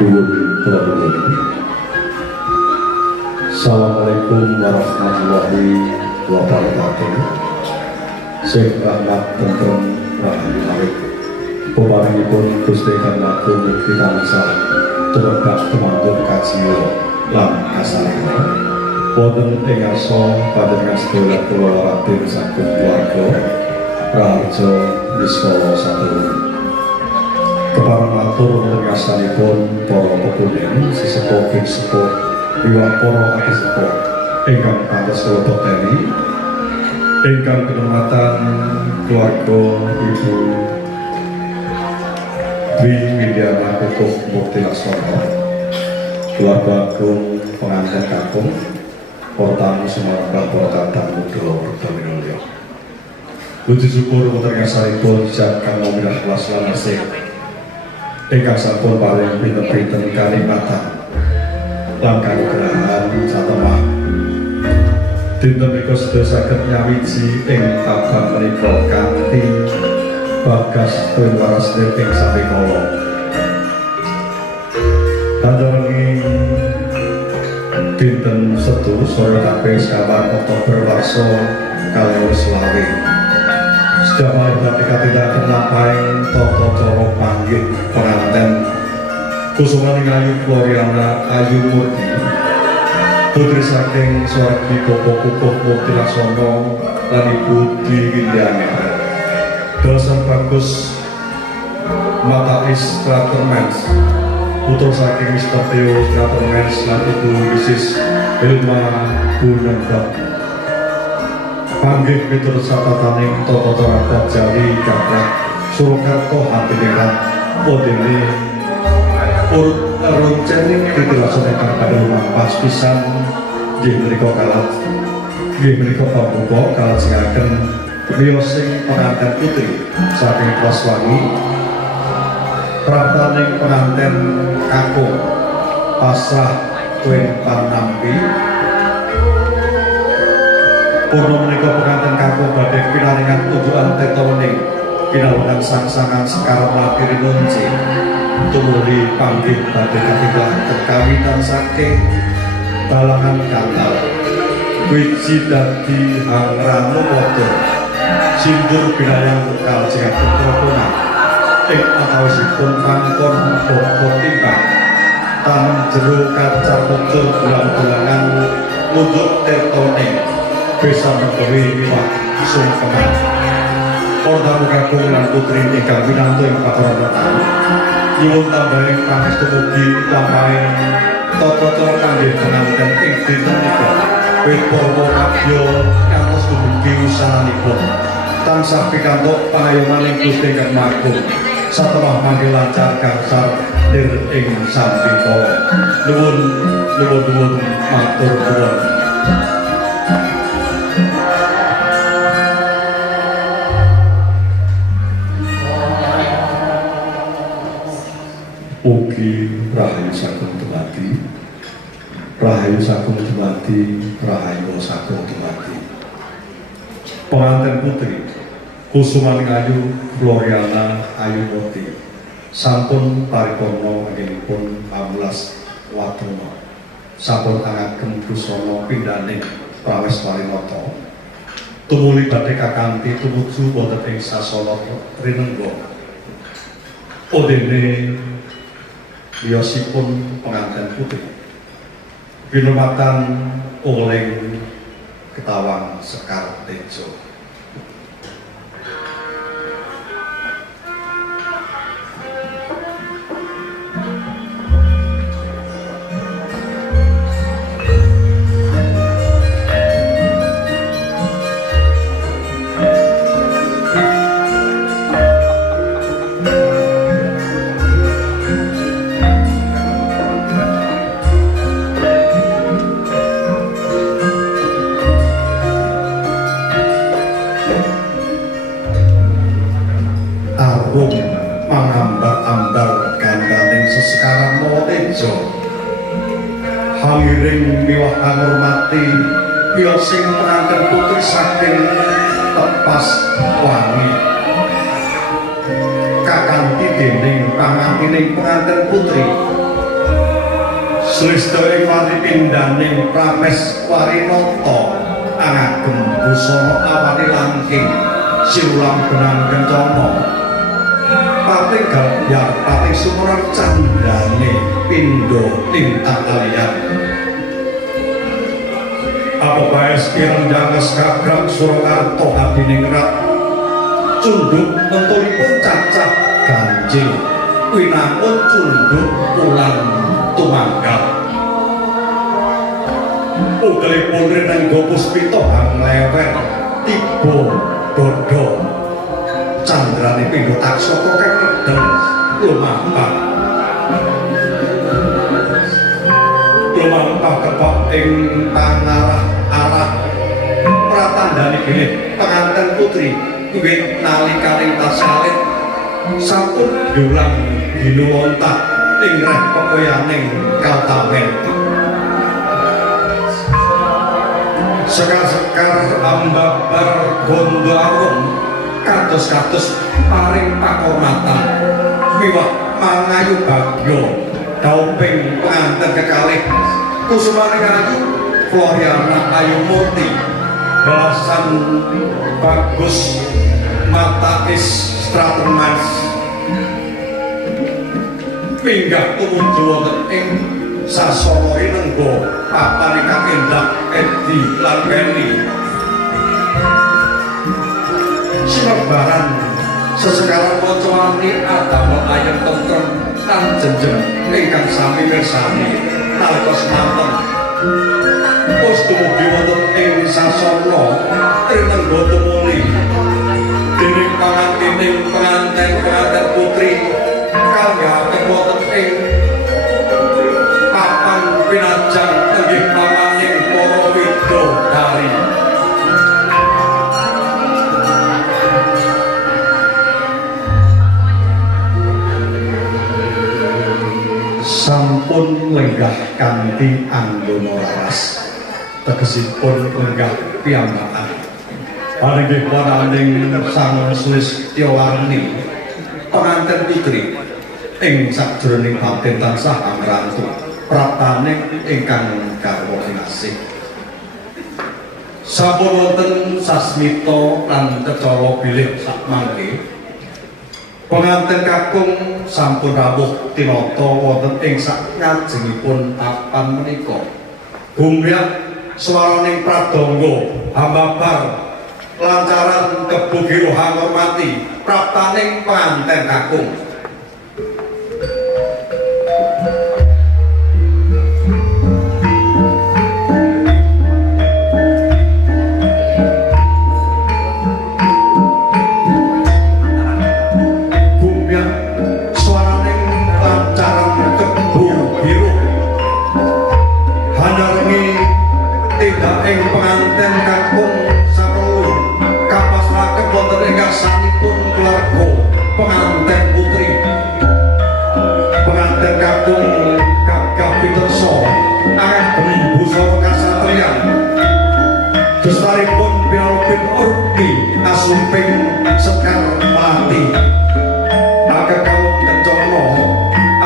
Assalamualaikum warahmatullahi wabarakatuh. Sing rahmat tentrem rahayu awit peparingipun Gusti Kang Agung Mukti tansah tumebak temantur kajiyo lan kasalinga wonten ing arsa panjenengan sedaya kula Raden saking keluarga Raharja Wiswara Sadurung. Keparang matur ngersanipun para pepunden sesepuh ing sepuh liwat para akeh sepuh ingkang pantes kula teni ingkang kinurmatan keluarga Ibu Dwi Widyana Kukuh Mukti Laksana, keluarga agung pengantin kakung, para tamu sumarbah para tamu kula Berdamilya. Puji syukur wonten ngarsanipun Kang Mominah Waslan Asih ingkang sampun paring pinten-pinten kalimatan lan kanugrahan satemah dinten menika sedaya saged nyawiji ing tabang menika kanthi bagas tur waras ing samikala panjenengan dinten Setu sore kabeh sekawan Oktober warsa 2020 sedaya malih tidak terlampahi tata cara panggih penganten Kusumaning Ayu Gloriana Ayu Murti putri saking Swargi Bapak Kukuh Mukti Laksana lan Ibu Dwi Widyana Dosen Bagus Matais Kratermens putra saking Mr. Theo Kratermens lan Ibu Mrs. Hilma Bunanda panggih miturut satataning tata cara adat Jawi Gabrah Surakarta Hatinerat Podene urut ronceng dilaksanakan pada rumah pas pisan nggih menika kalat nggih menika pambuka kalajengaken miyosing pengantin putri saking Praswangi praptaning pengantin kakung pasrah tuwin panampi purna menika pengantin kakung badhe pinaringan tujuan tetoning kinawunan sang-sangan sekar mlakiri nunci tumuli panggih badhe katingal kekawitan saking balangan kantal wiji dadi hangranu wada sindur binayang kalajengaken krokonan ing antawisipun pangkon bobot timbang tanem jero kaca muncul bulang-bulangan munduk tertoning bisa menggawe miwah sungkeman para tamu kakung lan putri ingkang winantu ing pakaratan nyuwun tambahin pangestu mugi lampahe tata cara kangge penganten ing dinten nika wit para kadya kantos dumugi usahanipun tansah pikantuk pangayomaning Gusti Kang Agung satemah mangke lancar gangsal lir ing sampika nuwun matur nuwun. Ugi rahayu sagung dumadi, rahayu sagung dumadi, rahayu sagung dumadi. Pengantin putri Kusumaning Ayu Gloriana Ayu Murti sampun paripurna anggenipun 15 wadana sampun angagem busana pindhaning prawes warinata tumuli badhe kakanthi tumuju wonten ing sasana rinengga odene wiyosipun pengantin putri pinurmatan oleh Ketawang Sekar Tejo. Mangambar-ambar gandaning sesekaran Tejo hangiring miwah ngurmati wiyosing pengantin putri saking Tepas Wangi kakanthi dening pangantining pengantin putri Srista ing wani pindaning Prames Warinata angagem busana awani langking siulang benang kencana pating gabyar pating sumuran candane pindha tintang alian apa bae sekirang janges gagang Surakarta Hadiningrat cunduk mentulipun cacah ganjil winangun cunduk ulang tumanggal ugelipun Renenggo Puspita hanglewer tiba dodo candrane pindha taksaka kekeden lumampah kepok ing pangarah-arah pratandani bilih penganten putri wiwit nalikaning tasalih sampun dulang ginuwontak ing reh pekoyaning kaltamen sekar-sekar ambabar bondo arum kados-kados paring pakormatan miwah mangayu bagyo dauping penganten kekalih Kusumaning Ayu Floriana Ayu Murti balasan bagus matais stratemas pinggah tumuju wonten ing sasana Inenggo papan ingkang endah edi lan beni sinebaran sesekaran wacawani adamel ayem tentrem lan jenjeng ingkang sami mirsani nalika semanten pos dumugi wonten ing sasana Inenggo tumuli dening pangantining penganten putri kangge wonten ing papan pinajang inggih pamaning para widodari sampun lenggah kanthi anggona laras tegesipun lenggah piyambakan paringgih wananing Sang Sulistyawarni penganten putri ing sajroning batin tansah angrantu prataning ingkang garwa kinasih sampun wonten sasmita lan kecara bilih sakmangke penganten kakung sampun rawuh tinata wonten ing sakngajengipun papan menika gumryak swaraning pradangga hambabar lancaran kebugiruh ngormati praptaning penganten kakung ing penganten kakung saperlu kapas laket wonten ing sanipun keluarga penganten putri penganten kakung gagah pitersa agem busana kasatriyan gestaripun pinalupin urpi asumping sekar mati ageng kalung kencana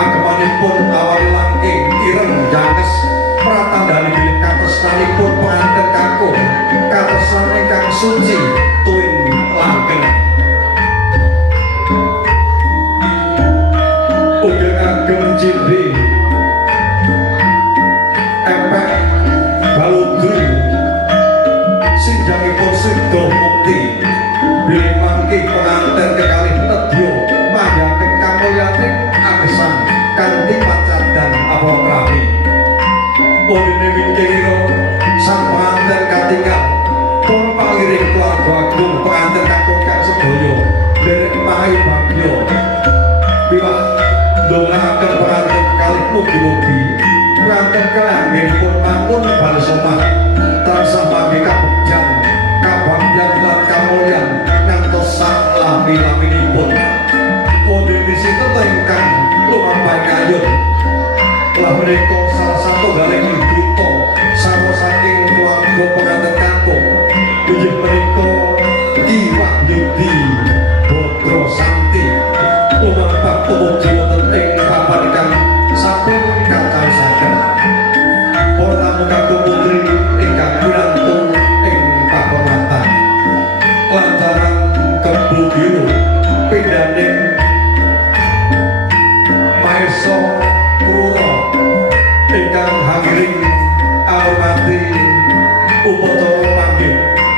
agemanipun awali langking ireng janges pratandani bilih katresnanipun penganten kakung katresnan ingkang suci tuwin langgeng ugi ngagem cindhi empek baludri sinjangipun sida mukti bilih mangki penganten kekalih nedya manjaken kamulyaning agesan kanthi pacadan apokrami Podene wingkira sang penganten katingal pun pangiring keluarga agung penganten kakung kang sedaya derek mahi bagya biwah ndongaaken penganten kalih mugi-mugi penganten kalih mangun balsomah tansah mangke kabegjan kabagyan lan kamulyan ngantos sak lami-laminipun Podene sinten ingkang lumampah kayun lah menika salah satu galing duta saha saking keluarga penganten kakung inggih menika Ki Wahyudi Bodro Santi lumampah tumuju wonten ing papan ingkang sampun kacawisaken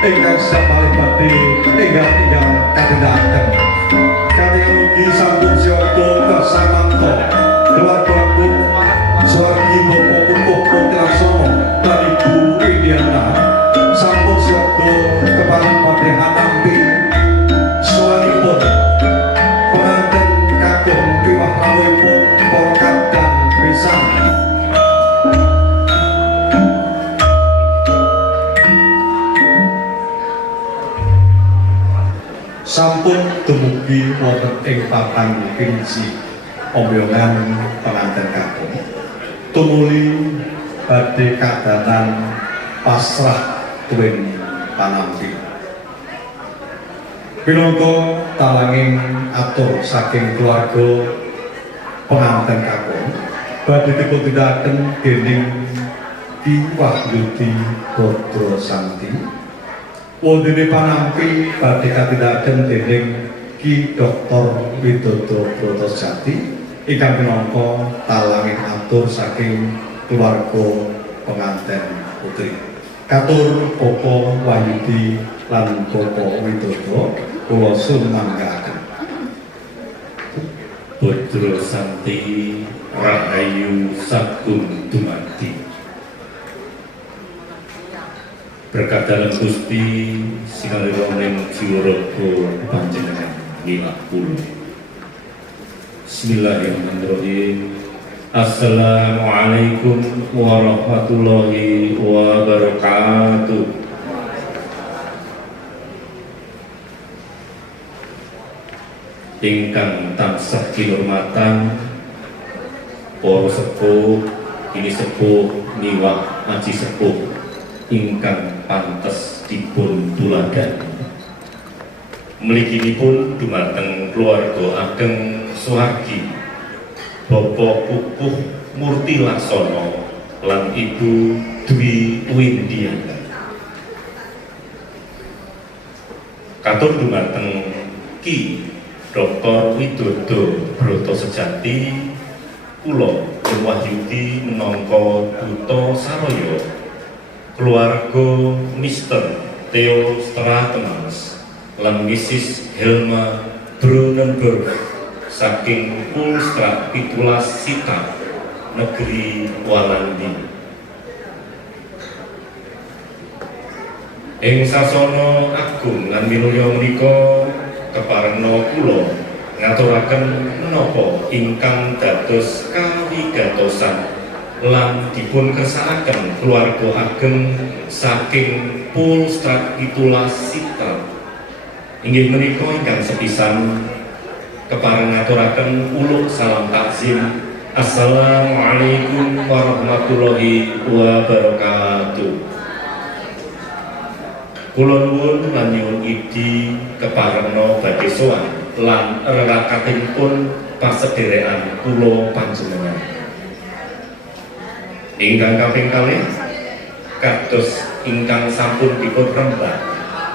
ingkang sapalih badhe enggal-enggal kadhengaken kadang ugi sampun siada kasamangka keluarga swargi Bapak Pupuh Putrasono lan Ibu Indiana sampun siada kepareng badhe nampi soalipun penganten kakung piwah rawuhipun para kadang pisan. Sampun dumugi wonten ing papan kinci ombongan penganten kakung tumuli badhe kadanan pasrah tuwin panampi pinangka talanging atur saking keluarga penganten kakung badhe dipundhikaken dening Ki Wahyudi Bodro Santi wondene panampi badhe katindakaken dening Ki Dr. Widodo Brotosjati ingkang minangka talanging atur saking keluarga penganten putri. Katur Bapak Wahyudi lan Bapak Widodo kula sumanggaken. Bodro Santi rahayu sagung dumadi. Berkat dalam Gusti singalira ning jiwaraga panjenengan nilak kula. Bismillahirrahmanirrahim. Assalamualaikum warahmatullahi wabarakatuh. Ingkang tansah kinurmatan para sepuh, ini sepuh niwah aji sepuh ingkang pantes dipun tuladan. Mliginipun dumateng keluarga ageng Suhargi Bapak Pupuh Murti Laksono lan Ibu Dwi Windiana. Katur dumateng Ki Dr. Widodo Brotosjati kula Wahyudi minangka duta saraya keluarga Mr. Theo Stratemans lan Mrs. Helma Brunenberg saking Pulstrat 17 Sita negeri Walandi. Ing sasana agung lan minulya menika keparengna kula ngaturaken menapa ingkang dados kawigatosan lan dipun kersakaken keluarga ageng saking Pulstrat 17 Sita. Inggih menika ingkang sepisan kepareng ngaturaken uluk salam takzim. Assalamualaikum warahmatullahi wabarakatuh. Kula nuwun lan nyuwun idi keparengna badhe sowan lan rerakatinipun pasederekan kula panjenengan. Ingkang kaping kalih kados ingkang sampun dipun rembak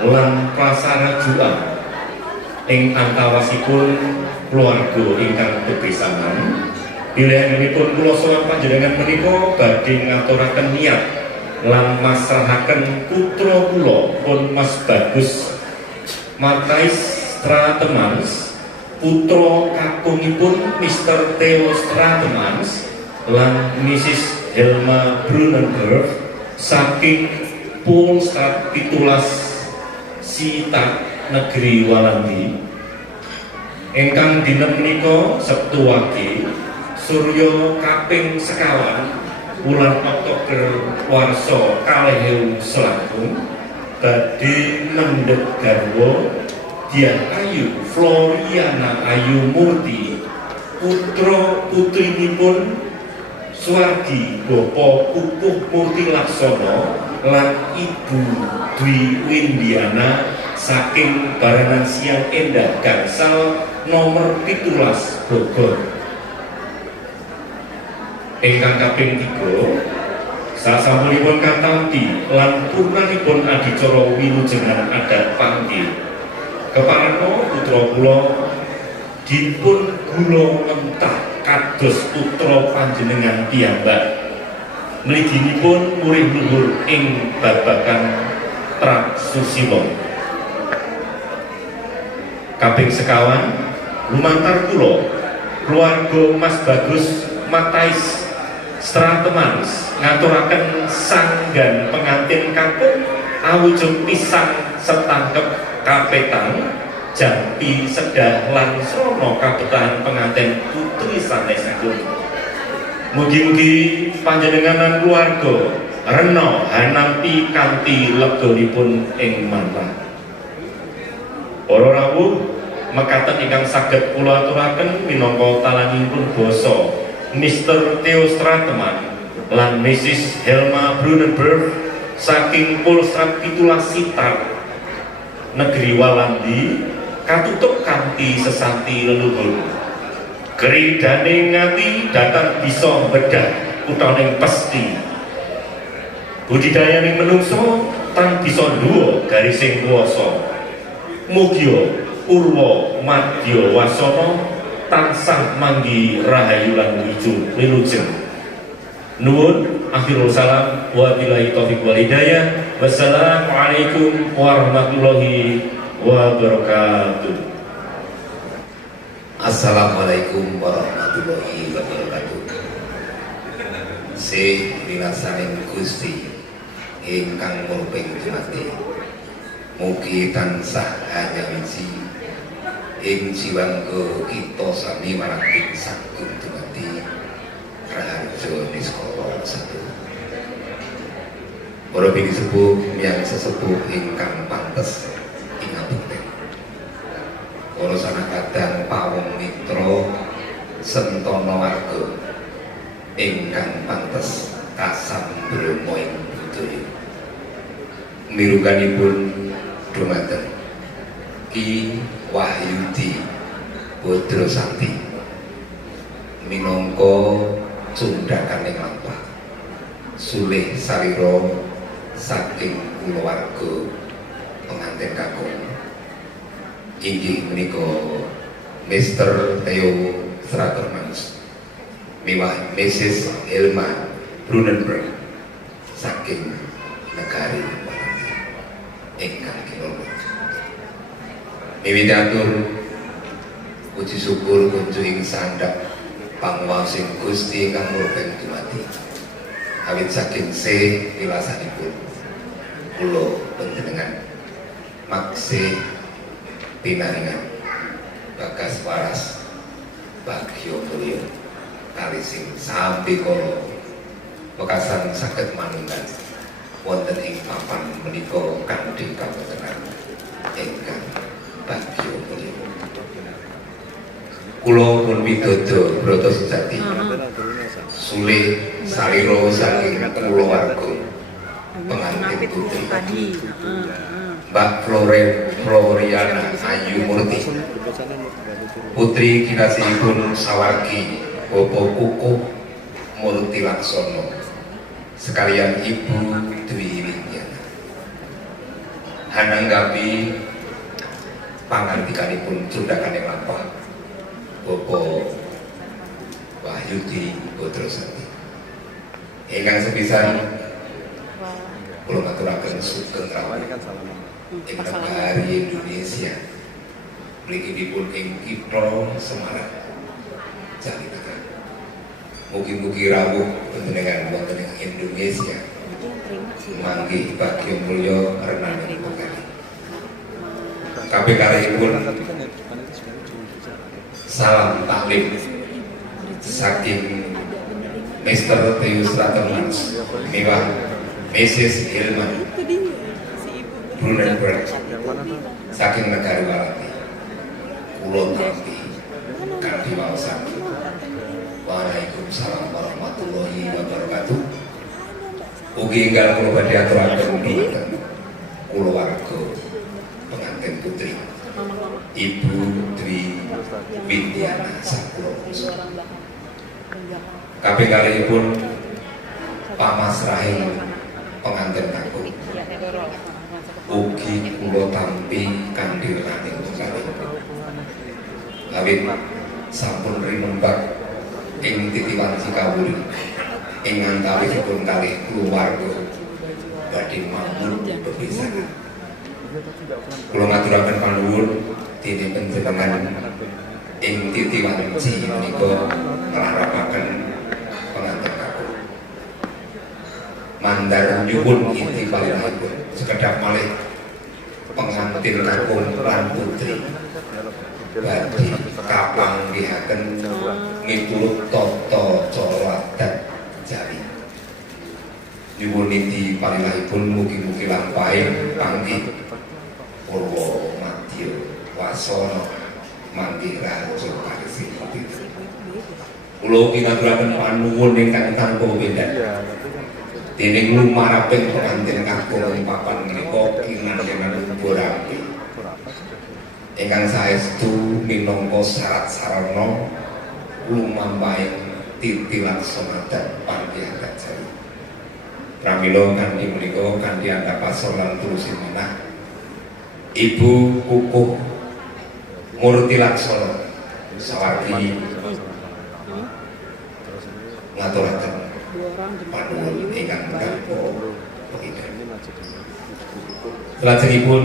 lan prasarajuan ing antawasipun keluarga ingkang bepisanan. Pilihanipun kula sowan panjenengan menika badhe ngaturaken niat lan masrahaken putra kula pun Mas Bagus Matais Stratemans, putra kakungipun Mr. Theo Stratemans lan Mrs. Helma Brunenberg saking Pulstrat 17 Sita negeri Walandi. Ingkang dina menika Sabtu Wage Surya kaping sekawan wulan Oktober warsa 2000 badhe mendhet garwa Dian Ayu Floriana Ayu Murti putra putrinipun Suwargi Bapak Pupuh Murti Laksono lan Ibu Dwi Windiana saking Barangan Siang Endah Gangsal nomor 17 Bogor. Ingkang kaping 3 sasampunipun katampi lan purnanipun adicara wilujengan adat panggih keparengna putra kula dipun gula mentah kados putra panjenengan piyambak. Mliginipun murih luhur ing babagan Trasusilo. Kaping sekawan lumantar kula keluarga Mas Bagus Matais Stratemans ngaturaken sanggan pengantin kakung awujud pisang setangkep kapetan jampi sedah lan srana kabetan pengantin putri sanesipun. Mugi-mugi panjenenganan keluarga rena hanampi kanthi legonipun ing manten. Para rawuh mekaten ingkang saged kula aturaken minangka talanipun basa Mr. Theo Strateman lan Mrs. Helma Brunenberg saking Polstrat 17 Sitar negeri Walandi katutup kanthi sesanti leluhur. Geridane ngati datang bisa bedah utaning pesti. Budidayaning menungso tan bisa nduwa garising kuwasa. Mugia Urwa Madya Wasana tansah manggi rahayu lan wilujeng. Nuwun akhirul salam wa billahi taufiq wal hidayah. Wassalamualaikum warahmatullahi wabarakatuh. Assalamualaikum warahmatullahi wabarakatuh. Wilasaning Gusti ingkang murping dumati, mugi tansah anyawiji ing jiwangga kita sami marang sagung dumati raharja niskala satu. Para bini sepuh miyang sesepuh ingkang pantes ing ngabekten. Para sanakadang pawong mitra sentana warga ingkang pantes kasambrama ing budaya. Mirukanipun dumateng Ki Wahyudi Putra Sakti minangka cundhakaning lampah sulih sarira saking kulawarga pengantin kakung inggih menika Mr. Theo Stratermans miwah Mrs. Helma Brunenberg saking negari Walandi ingkang kinurmati. Miwitatur puji syukur kunjung sandhap panguwasaning Gusti ingkang murping dumati. Awit saking wilasanipun kula panjenengan maksih pinaringan bagas waras bagya mulya kali sing sampe kala wekasan saged manunggal wonten ing papan menika kanthi kabotenan ingkang bagya mulya. Kula pun widodo brata sejati sulih sarira saking kulawarga pengantin putri Mbak Floriana Ayu Murti, putri kinasihipun sawargi Bapak Kukuh Murti Laksono sekalian Ibu Dwi Widyana. Hananggapi pangandikanipun cundhakaning lampah Bapak Wahyudi Putra Sakti ingkang sepisan kula maturaken sugeng rawuh ing negari Indonesia mliginipun ing Kitha Semarang Jatinegara. Mugi-mugi rawuh panjenengan wonten ing Indonesia manggih bagya mulya renaning pekali. Kabeh karepipun salam taklim saking Mr. Theo Stratermans miwah Mrs. Helma Brunenberg saking negari Walandi. Kula tampi kanthi waosan Waalaikumsalam warahmatullahi wabarakatuh. Ugi enggal kula badhe aturaken dhumateng kulawarga pengantin putri Ibu Dwi Widyana Sakura. Kabeh kalihipun pamasrahing pengantin kakung ugi kula tampi kanthi renaning pekali. Awit sampun rinembag ing titiwan Cikawuri ing antawisipun kalih kulawarga badhe badhe mamur bepisahan. Kula ngaturaken panuwun dene panjenengan ing titi wanci menika nglarapaken penganten kakung. Mandar nyuwun inti palinipun sekedhap malih pengantin kakung lan putri badhe kapanggihaken miturut tata cara adat Jawi. Nyuwun inti palinipun mugi-mugi lampahing panggih Purwo Madya Wasana manggih raja karesih putri. Kula kinaturaken panuwun ingkang tanpa wendan. Dening lumaraping pengantin kakung ing papan menika kinantenan Borambi. Ingkang saestu minangka syarat sarana lumampahing titi laksana dan panggih adat Jawi. Pramila kanthi menika kanthi andhapasan lan turusin manah Ibu Kukuh Murti Laksana sawargi ngaturaken panuwun ingkang tanpa pengidan. Salajengipun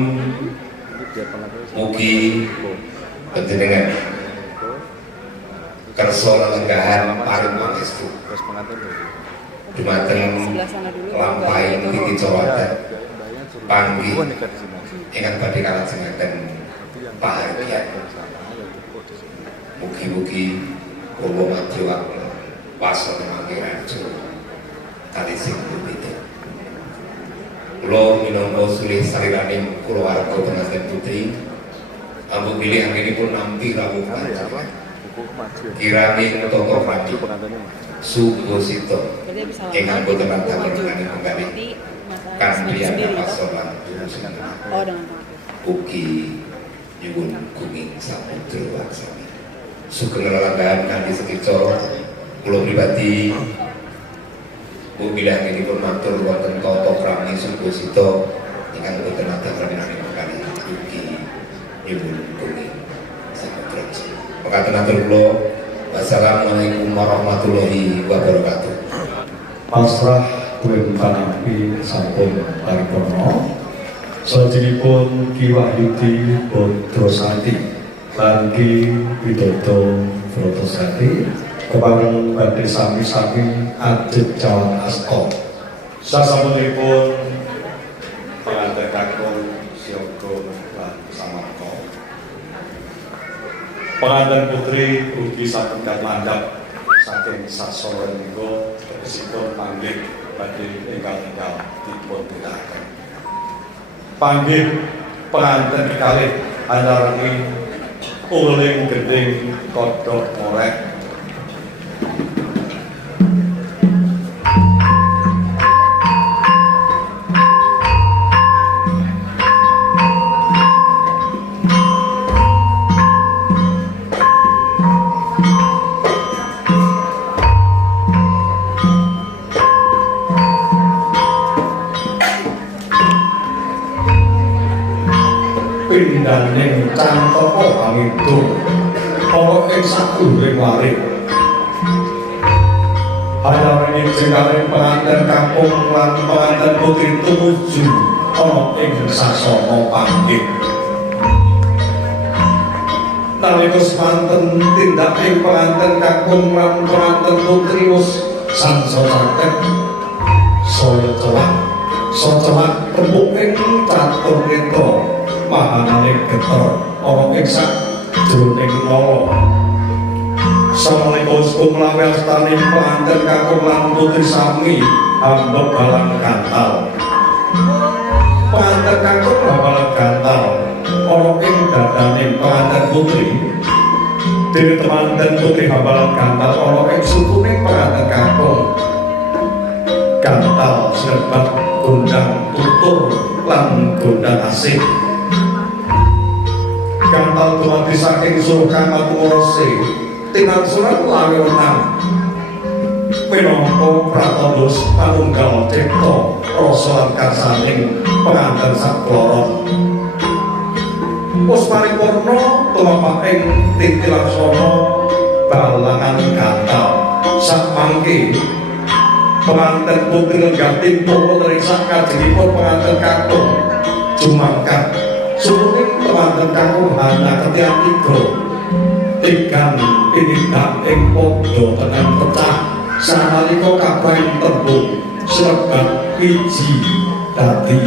mugi panjenengan kersa lelenggahan paring pangestu dumateng lampahing titi cara adat panggih ingkang badhe kalajengaken pahargyan. Mugi-mugi Purwo Madya Wasana manggih raja karesih putri. Kula minangka sulih saliraning kulawarga pengantin putri ampun bilih anggenipun nampi rawuh panjenengan kiraning tata krami Subosito ingkang boten damel menani penggalih kanthi andhapasan lan turusan ugi nyuwun gunging saputra waksami sugeng lelenggahan kanthi sekica kula pribadi mugi anggenipun matur wonten tata krami Subosito ingkang boten damel menani penggalih ugi nyuwun gunging saputra. Mekaten atur kula. Wassalamualaikum warahmatullahi wabarakatuh. Pasrah kuwi panampi sampun paripurna. Salajengipun Ki Wahyudi Bodrasati lan Ki Widodo Brotosati kepareng badhe sami-sami ajeng cawan asta. Sasampunipun pengantin kakung siaga lan samarga. Pengantin putri ugi sampun landhap saking sasana menika tegesipun panggih badhe ingkang dipun tindakaken. Panggih pengantin kalih antarane uling gending kodhok morek. Pindaning cantaka pangidul ana ing sadhuwuring waring. Hayaring jenenge pengantin kampung lan pengantin putri tumuju ana ing sasana panggih. Nalika semanten tindak ing pengantin kampung lan pengantin putri wis sansaya caket saya celak tembung ing catur neta mahanane getor ana ing sajroning mala. Samalika kumlawe astane pengantin kakung lan putri sami ambek balang gantal. Pengantin kakung balang gantal ana ing dadane pengantin putri. Dewe pengantin putri balang gantal ana ing sukune pengantin kakung. Gantal serbat gondang tutur lan gondang asih. Gantal dumadi saking surga Matumorose tinansuran lawenan minangka pratondos panunggal cipta rasa lan karsaning pengantin sakloron. Wis paripurna tumapak ing titi laksana balangan gantal sak mangke pengantin putri lenggah timpuk wonten ing sakajengipun pengantin kakung jumangkat suruning pengantin kakung hana ketiak tigang tinindak ing podo tenan pecah sanalika kabeh tembung srebat wiji dadi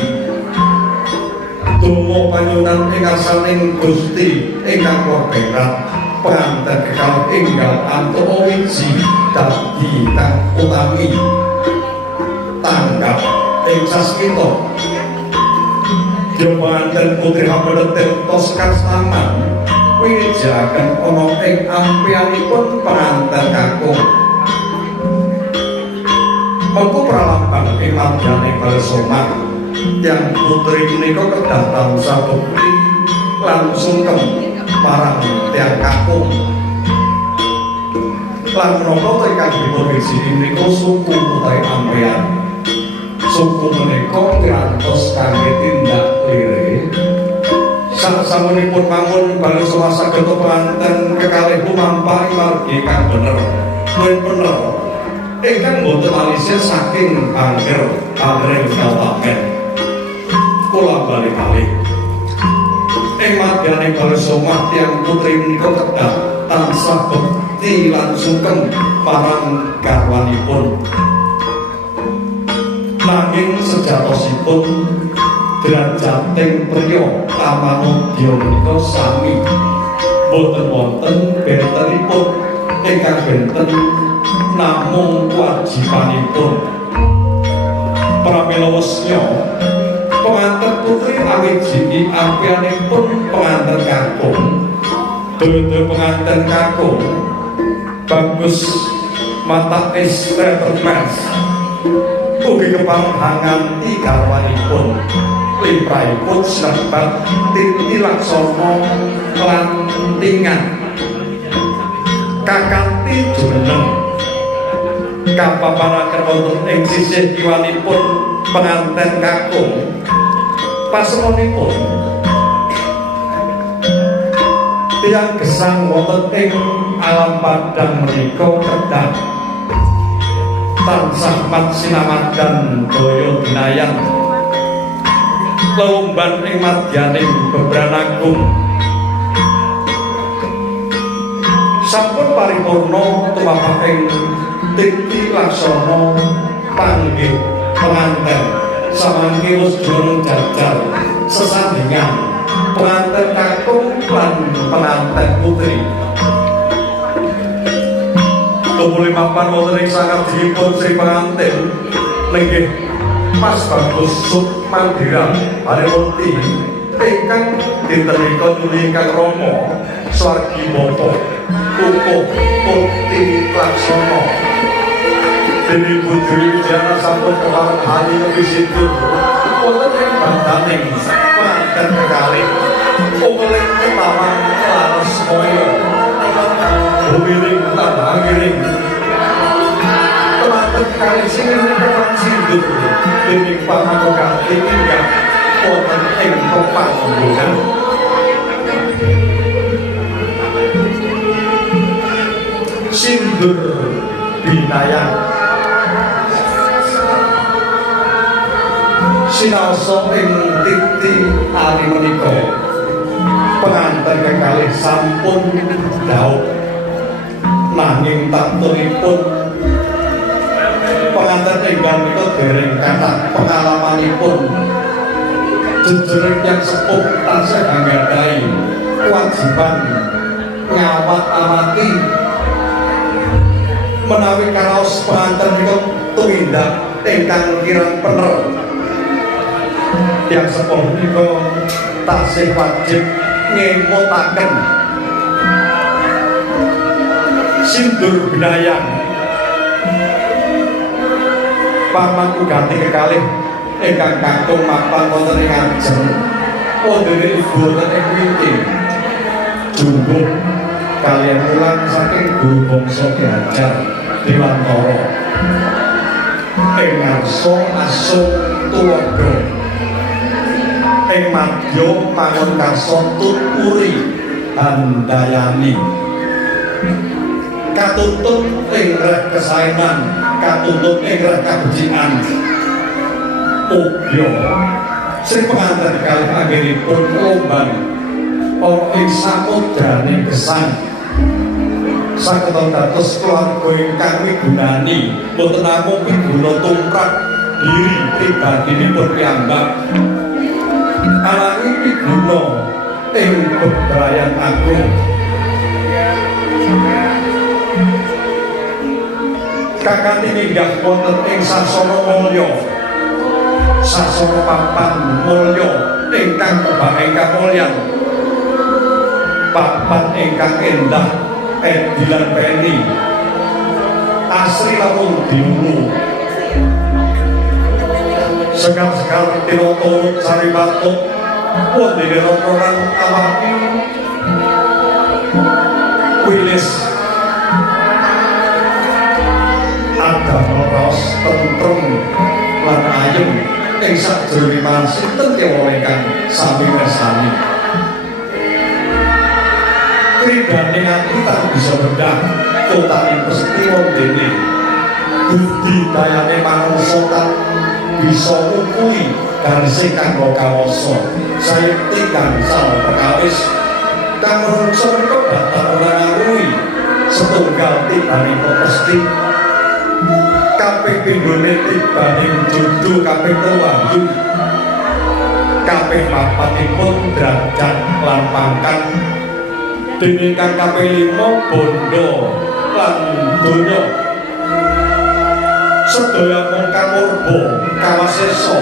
tumo panyunan ing asaning Gusti ingkang korberat pengantin kekal enggal antuk wiji dadi kang utami tanggap ing sasmita pengantin putri Hambalang Tirta Sekar Slamet wijaken ana ing ampianipun pengantin kakung mengko pralambang ing madyaning Balesoma yang putri menika kedah tansah bekti lan sungkem marang tiyang kakung lan menapa ingkang dipunwisi menika suku utawi ampian suku menika ngantos kangge tindak lire sasampunipun mangun Balesoma saged penganten kekalih lumampah margi kang bener bener ingkang boten alisih saking angger kawamen kula bali-bali ing madyaning Balesoma tiyang putri menika kedah tansah bekti lan sungkem marang garwanipun nanging sejatosipun derajatning priya kamanodya menika sami boten wonten bentenipun ingkang benten namung kewajibanipun pramila wesnya pengantin putri awiji ampianipun pengantin kakung daya pengantin kakung bagus mata Estrepermes ugi kepanghangan garwanipun liprahipun sebat titi laksana lantingan kakanthi jumeneng kapaparaken wonten ing sisih kiwanipun pengantin kakung pasemonipun tiyang gesang wonten ing alam padang menika kedah tansah mat sinamadan daya dinayan lelomban ing madyaning Bebranagung sampun paripurna tumapah ing titi laksana panggih penganten samangke wis durung jajar sesandingan penganten kakung lan penganten putri tumuli mapan wonten ing sakabehipun Sri pengantin nenggih Mas Bagus Sukmandira Harimurti ingkang dintenika nuli ingkang Rama Swargi Bapa Kukuh Putri Laksana Dewi Putri Widyana sampun kepareng hali wisintur wonten ing bandaning penganten kekalih umeling ketaman laras kaya bumiring tanah ngiring penganten kekalih sing menika sindur dening pamakokan ingkang wonten ing pepanggonan sindur binayang sinaosa ing titi ari menika penganten kekalih sampun daud nanging tantunipun penganten enggal menika dereng kathah pengalamanipun jejering yang sepuh tansah anggadhahi kewajiban ngawat amati menawi karaos penganten menika tumindak ingkang kirang bener yang sepuh menika tasih wajib ngemutaken sindur binayang pamaku ganti kekalih ingkang kakung mapan wonten ing ajeng wonten ing wonten ing witi jumbuh kaliyan ulang saking guru bangsa Ki Hajar Dewantara ing ngarsa asung tuwaga ing madya mangun karsa tuturi handayani katuntun ing reh kesaenan katuntut ing kabecikan Ugya sing penganten kalih anggenipun lombang ing samudraning gesang saged dados keluarga ingkang migunani boten namung piguna tumrap diri pribadinipun piyambak alami piguna ing bebrayan agung kakang minggah wonten ing sasana mulya sasana papan mulya ingkang kebak ingkang mulyan papan ingkang endah edilan peni asri lamun diulu sekal-sekal tiro-toro sari batuk wondene rokoran awak wilis ada leros tentrem lan ayem ing sajroning sinten kewala ingkang sami mirsani kridane ati tak bisa bedah kotane mesti wondene budidayane manungsa tak bisa ngukui garis kanggo kawasa sayekti gangsal perkawis kang manungsa menika batal ora ngakui setunggal tibane pesti kaping pindhone tibaning judu kaping telu kaping papatipun derajat lan pangkat dene kang kaping 5 bondo lan donya sedaya mungkang murba kawasesa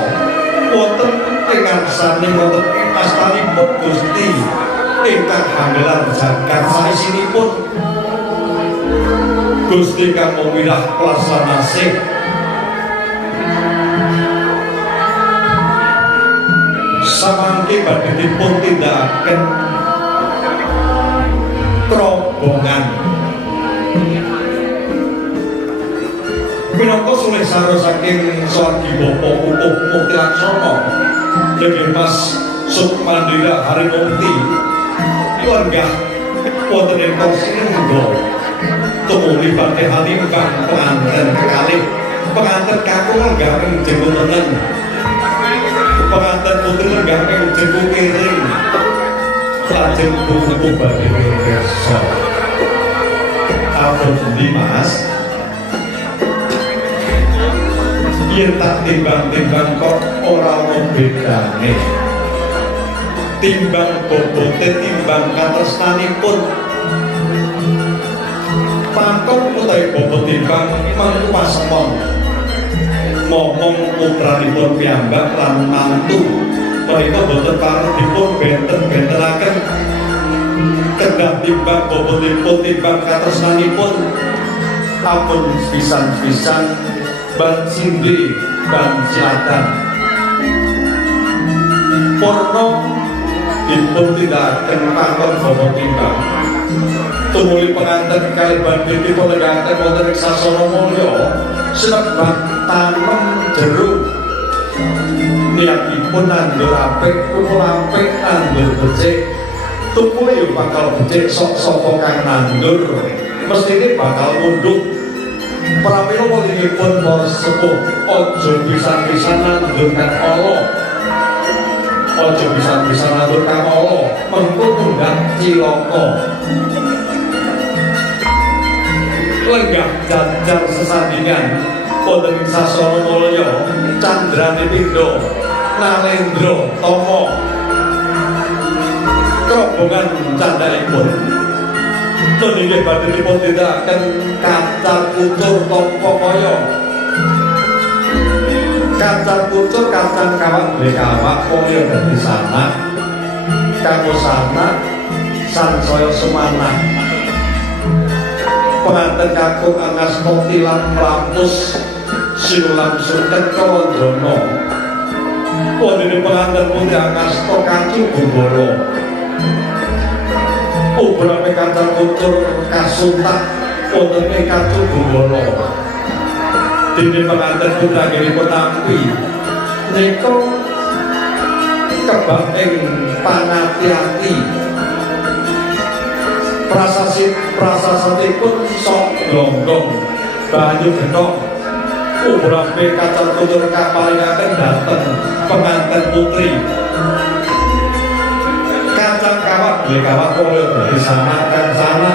wonten ing ngarsane wonten ing astanipun Gusti ingkang hangelan jagat saisinipun Gusti kang mirah pelasanasih samangke badhe dipun tindakaken terobongan minangka sulih saro saking Swargi Bapa Utuh Mukti Laksana Dene Mas Sukmandira Harimukti keluarga wonten ing Sinungga tumuli badhe halimkang penganten kekalih penganten kakung lenggah ing jenggoten penganten putri lenggah ing jenggo kiring lajeng buku badhe pirsa apa pundi Mas yen tak timbang-timbang kok ora ono bedane timbang bobote timbang katresnanipun pantong utawi bobot timbang mantu pasemon momong putranipun piyambak lan mantu menika boten pareng dipun benten-bentenaken kedah timbang bobotipun timbang katresnanipun ampun pisan-pisan ban sindri ban silakan porno dipun tindakaken pangkon bobot timbang tumuli penganten kalih badhe dipun legakaken wonten ing sasana mulya sinebat tanem jeruk niatipun nandur apik tukul apik nandur becik tukul yo bakal becik sok-soko kang nandur mestine bakal mundhut pramila wulinipun para sepuh aja pisan-pisan nandur kang ala aja pisan-pisan nandur kang ala mengko tunggang cilaka lenggah jajar sesandingan wonten ing sasana mulya candrane pindha Nalendra Tama rombongan candhaipun nggih badhe dipun tindakaken kacar kucur tampa kaya kacar kucur kacang kawak kawak kaya dadi sanak kanggo sanak sansaya semanah penganten kakung angasta tilang mlampus sinulang suket kawandrana wonten penganten putri angasta kacu gumbala ubrane kacang kucur kasuntak wonten ing kacu gumbala dene penganten putri anggenipun nampi nika kebak ing pangati-ati prasasatipun sok glonggong banyu getok Ubrame kacang tutur kapalingaken dateng pengantin putri kacang kawat beli kawat oleh dari sana kan sana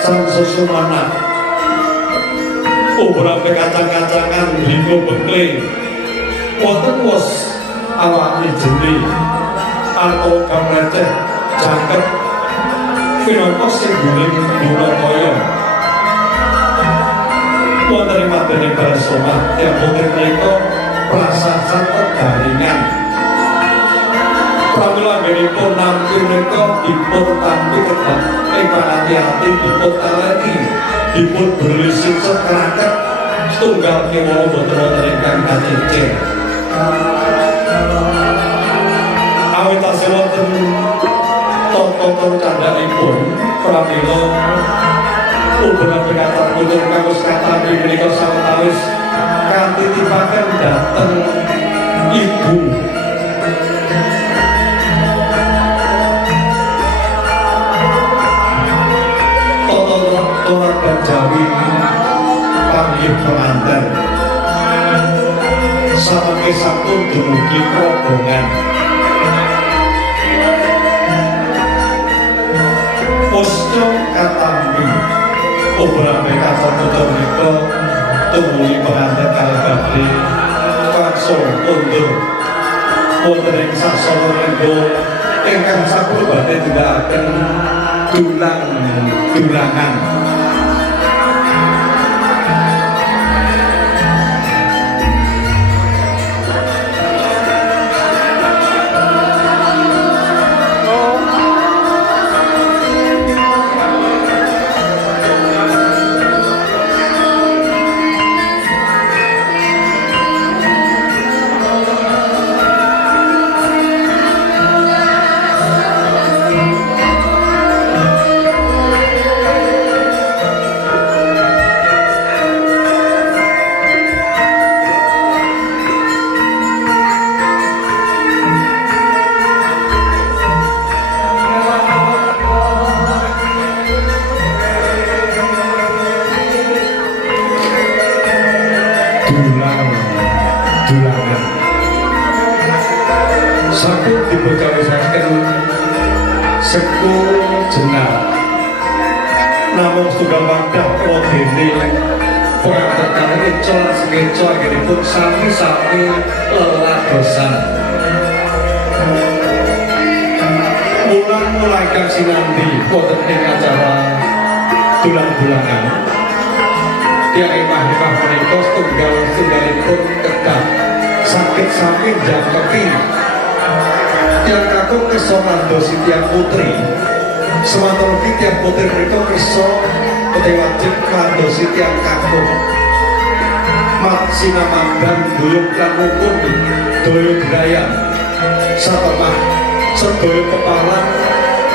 sang susumana. Ubrame kacang-kacangan linggo bekle wonten wos awak jeli atau kamleceh jangkep pinangka simboling Durangkaya. Wonten ing madene Balasoma yang putri menika prasasan kedaringan. Pramila anggenipun nampi menika dipun tampi kedah ing panati-ati dipun taleni dipun berlisik sekraket setunggal kewala boten wonten ingkang kacicir. Awit tasih wonten tata candhaipun pramila ubenang pengatar putur kamus katami menika sawetawis katitipaken dhateng ibu tata Banjawi panggih penganten samangke sampun dumugi krobongan. Posnya katambi ubrame kacang tutur menika tumuli penganten kalih badhe wangsul undur wonten ing sasana lenggo ingkang sampun badhe tindakaken dulangan. Dulangan sampun dipuncawisaken seku jenar namung setunggal wadah kula dene penganten kalih ecol sekeco anggenipun sami-sami leladosan mulai kang sinambi wonten ing acara dulang-dulangan yang imah-imah menika setunggalipun kedah sakit sami jangkepi yang kakung kersa mandosi tiang putri semantologi tiang putri menika kersa wajib mandosi tiang kakung mat sinamandang duyuk lan rukun daya graya satemah sedaya kepalan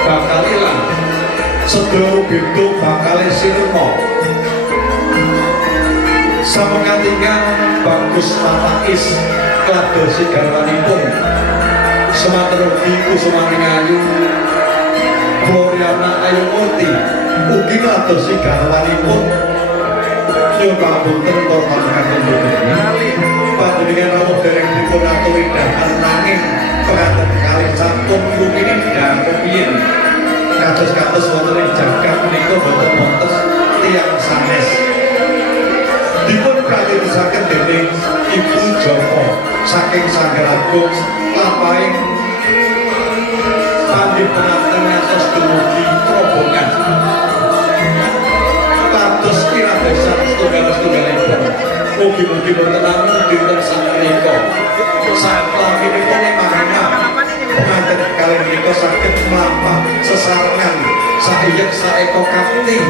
bakal ilang sedaya bintu bakal sirma samangkatingan bagus matakis kladosi garwanipun sematenogi kusumaning ayu Gloriana Ayu Murti ugi kladosi garwanipun nyupapunten tormankaken putri panjenengan rawuh dereng dipun aturi dahar nanging penganten kalih sampun rumiyin dahar rumiyin kados-kados wonten ing jagat menika boten wonten tiyang sanes dipun kalirisaken dening Ibu Joko saking Sanggaragung lampahing panggih penganten ngantos dumugi rombongan pados pirabesan setunggal-setunggalipun mugi-mugi boten namung dinten sapunika saklawinipun imah-imah penganten kalih menika saged mlampah sesarengan saiyek saeka kapting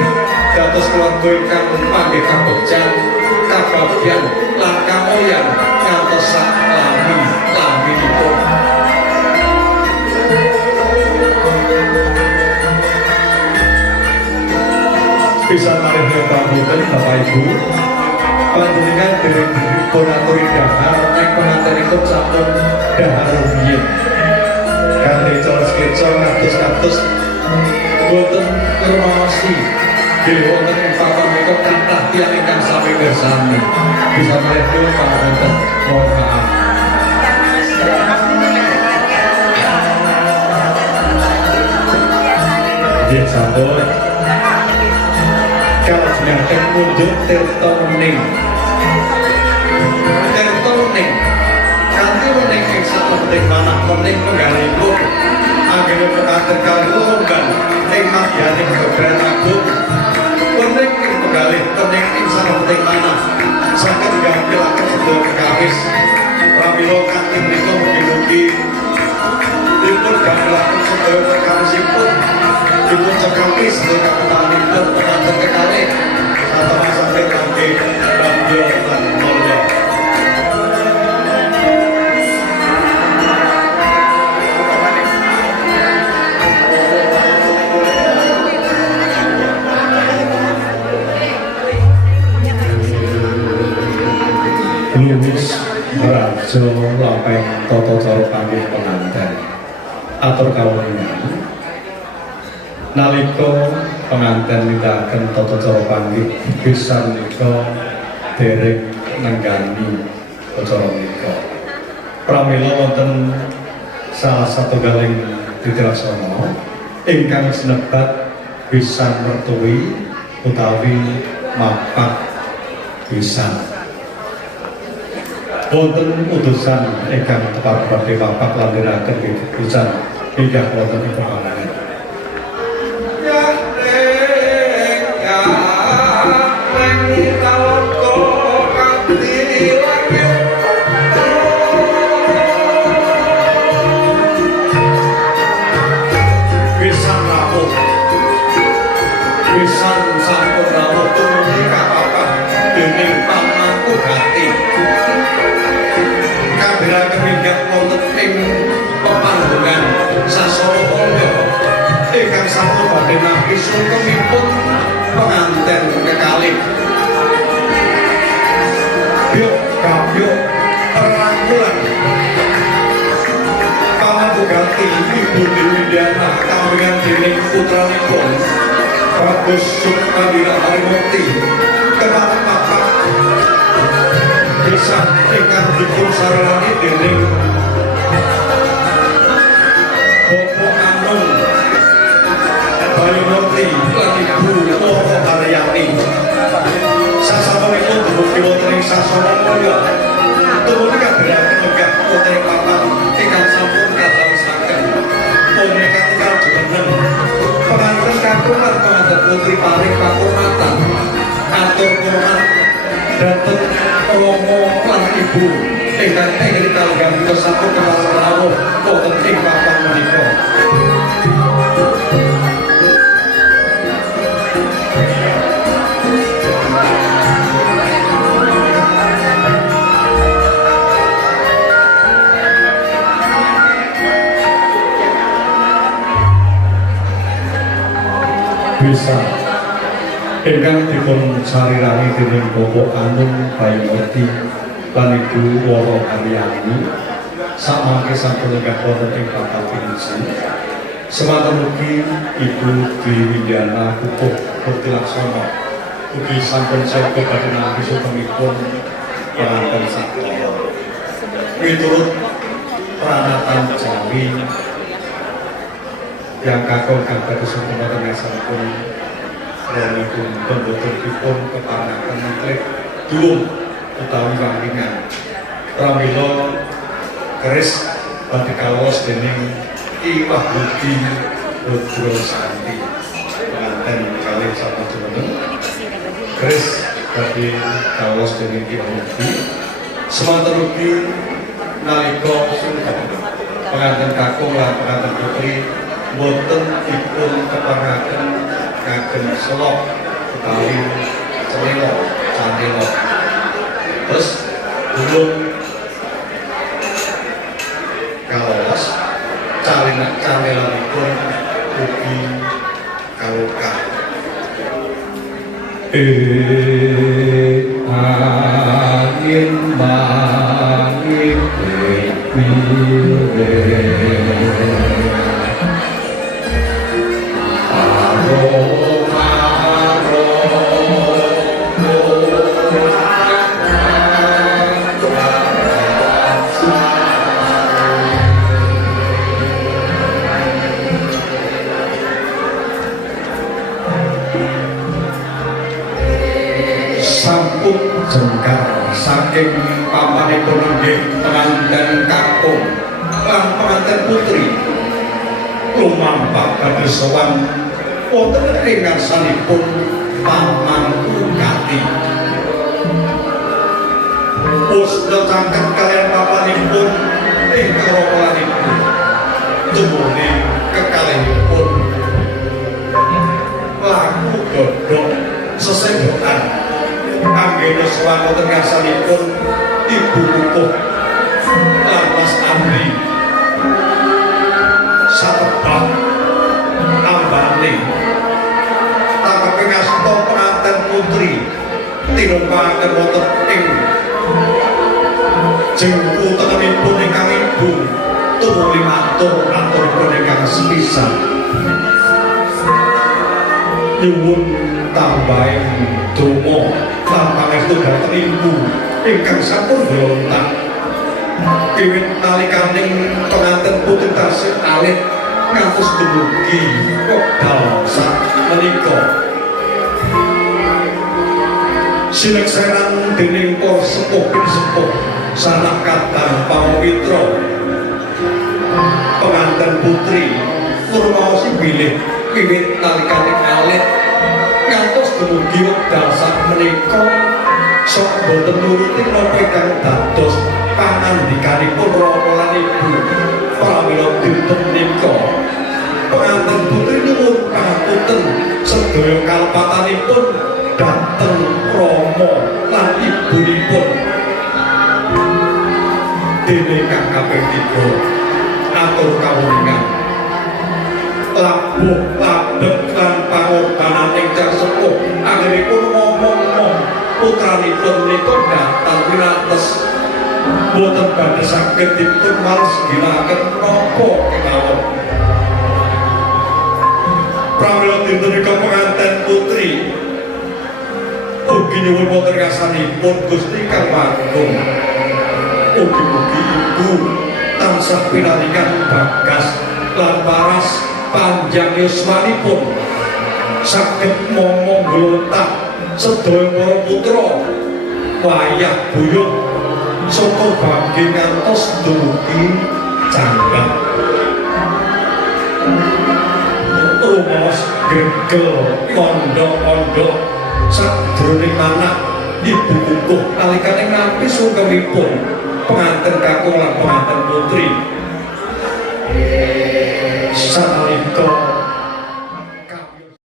dados keluarga ingkang panggih kabegjan kabagyan lan kamoyan ngantos sak laminipun bisa malih pamungken Bapak Ibu panjenengan dereng dipun aturi dahar ing pengantenipun sampun dahar rumiyin kanthi cara sketsa kados-kados boten ngremawasi Dewa wonten ing papan menika kathah tiyang ingkang sami mirsani. Bisa mlebu pangapunten mohon maaf. Nggih sampun. Kalajengaken munjuk tirta wening. Tirta wening. Kanthi wening ing satemting manah wening penggalipun anggene pekaten kalunggan ing madyaning gebran agung. Wening ing penggalih wening ing satemting manah saged gampilaken sedaya kekawis. Pramila kanthi menika mugi-mugi dipun gampilaken sedaya kekawisipun. Dipun cekapi sedaya kaputanipun penganten kekalih satemah sampai kangge Bangga lan Mulya. Luwis raja lapeng tata cara panggih penganten atur kawuningan nalika penganten nindakaken tata cara panggih bisa menika dereng nenggani acara menika pramila wonten salah satunggaling didrasana ingkang sinebat bisa mertui utawi mapak bisa wonten utusan ingkang tepat badhe papak lan nindakaken keputusan inggih wonten ing pangalengan. Pisan sampun rawuh tumuli kapapan dening pamangku gati. Kabiraken minggat wonten ing pepanggongan sasana pangga ingkang sampun badhe nampi sungkemipun penganten kekalih. Yuk kabyuk perangkulan pamangku gati Ibu Dewi Diana kawingan dening putranipun Bagus Sukmawira Harimurti kepada Bapak bisa ingkang dipun sarani dening Bapak Anung Harimurti lan Ibu Loro Haryani sasampunipun dumugi wonten ing sasana mulya tumuli kabiraken megah wonten ing papan ingkang sampun kadadosaken punika tinggal jumeneng penganten kakung lan penganten putri paring pakurmatan atur hormat dhateng Romo lan Ibu ingkang tenging kalenggan sampun kepala rawuh wonten ing papan menika. Bisa ingkang dipun sarirani dening Bapak Anung Harimurti lan Ibu Loro Haryani samangke sampun lenggah wonten ing papan pinisi semanten ugi Ibu Dewi Diana Kukuh Murti Laksana ugi sampun saged badhe nampi sukemipun penganten sakya miturut pranatan Jawi yang kakung kagak disempurna tengasanipun Renipun pembotenipun kepanakan mentrik dulung utawi wangkingan pramila keris badhe kawas dening Ki Wahbudi Rudra Santi penganten kalih sampun jumeneng keris badhe kawas dening Ki Wahbudi semanten ugi nalika sungkem penganten kakung lan penganten putri boten dipun kepangaken kagem selok utawi celelo candelo terus dulung kawas calenanipun ugi kawukah angin mangin aroma saking pamanipun nggih penganten kakung lan penganten putri lumampah badhe sowan wonten ing ngarsanipun Paman Ugati. Pusda cangket kalian papanipun ingkang rokolanipun tumuni kekalihipun laku godhong sesendokan anggene sowan wonten ngarsanipun Ibu Kukuh lan Mas Andri satebak ambane tanpa ngasta penganten putri tinumpaken wonten ing jengku tengenipun ingkang ibu tumuli matur aturipun ingkang sepisan nyuwun tambahing donga lan pangestu dhateng ibu ingkang sampun golontak wiwit nalikaning penganten putri tasih alit ngantos dumugi wekdal sakmenika sineksenan dening para sepuh sanak kadang pamitra penganten putri nurmaosi bilih wiwit nalikaning alit ngantos dumugi wekdal sakmenika sok boten nuruti napa ingkang dados pangandikanipun Rama lan Ibu pramila dinten menika penganten putri nyuwun pangapunten sedaya kalpatanipun dhateng Rama lan Ibunipun dene kang kaping 3 atur kawuningan labuh labet lan pangorbanan ingkang sepuh anggenipun ngomong putranipun menika datang winates boten badhe saged dipun males ginaken napa kemawon pramila dinten menika penganten putri ugi nyuwun wonten ngasanipun Gusti Kang Agung ugi-ugi ibu tansah pinaringan bagas lan paras panjang yuswanipun saged momong glontak sedaya para putra wayah buyut saka bangke ngantos dumugi janggang rumos gegel kondo-kondo sadroning anak Ibu Kukuh nalikane nampi sungkemipun penganten kakung lan penganten putri sanalika